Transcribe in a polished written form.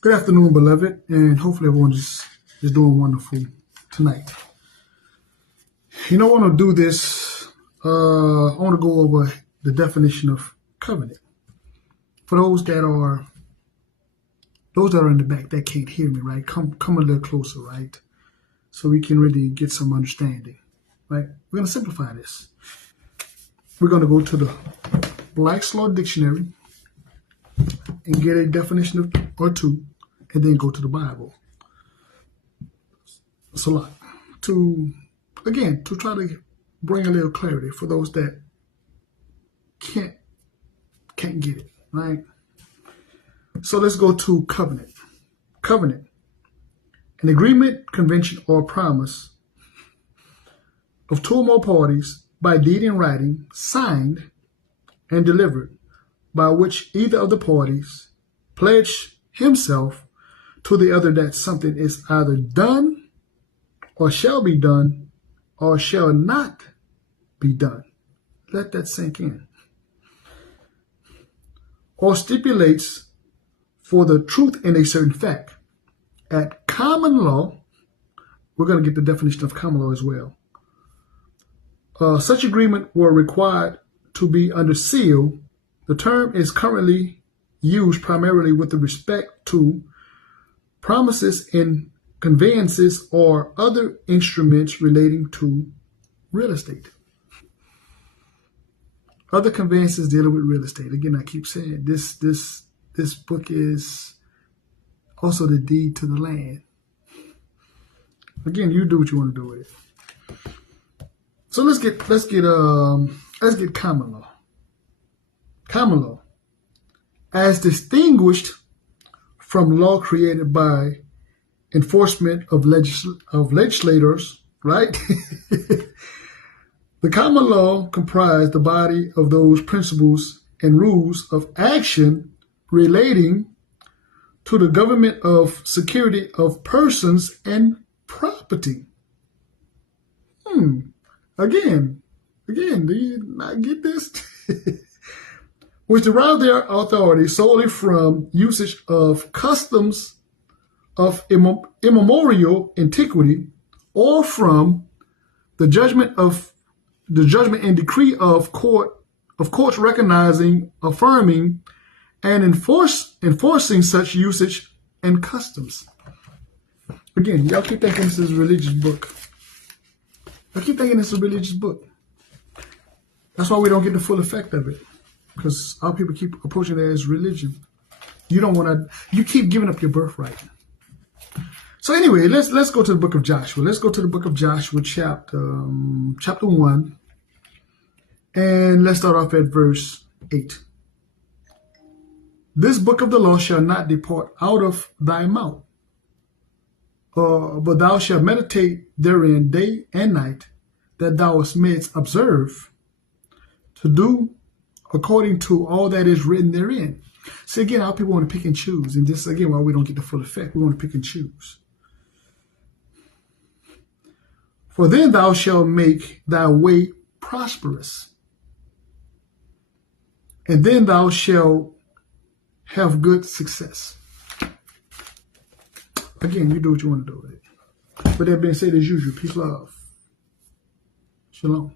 Good afternoon, beloved, and hopefully everyone is doing wonderful tonight. I want to do this. I want to go over the definition of covenant. For those that are in the back that can't hear me, right? Come a little closer, right? So we can really get some understanding, right? We're going to simplify this. We're going to go to the Black's Law Dictionary and get a definition or two, and then go to the Bible. It's a lot to try to bring a little clarity for those that can't get it, right? So let's go to covenant. Covenant, an agreement, convention, or promise of two or more parties by deed in writing, signed and delivered, by which either of the parties pledge himself to the other that something is either done or shall be done or shall not be done. Let that sink in. Or stipulates for the truth in a certain fact. At common law, we're going to get the definition of common law as well. Such agreement were required to be under seal. The term is currently used primarily with respect to promises in conveyances or other instruments relating to real estate. Other conveyances dealing with real estate. Again, I keep saying this book is also the deed to the land. Again, you do what you want to do with it. So let's get common law. Common law, as distinguished from law created by enforcement of legislators, right? The common law comprised the body of those principles and rules of action relating to the government of security of persons and property. Again, do you not get this? Which derive their authority solely from usage of customs of immemorial antiquity, or from the judgment and decree of courts recognizing, affirming, and enforcing such usage and customs. Again, y'all keep thinking this is a religious book. I keep thinking it's a religious book. That's why we don't get the full effect of it, because our people keep approaching it as religion. You keep giving up your birthright. So anyway, let's go to the book of Joshua. Let's go to the book of Joshua, chapter 1, and let's start off at verse 8. This book of the law shall not depart out of thy mouth, but thou shalt meditate therein day and night, that thou mayest observe to do according to all that is written therein. See, again, our people want to pick and choose, and this again, why we don't get the full effect. We want to pick and choose. For then thou shalt make thy way prosperous, and then thou shalt have good success. Again, you do what you want to do with it. But that being said, as usual, peace, love, shalom.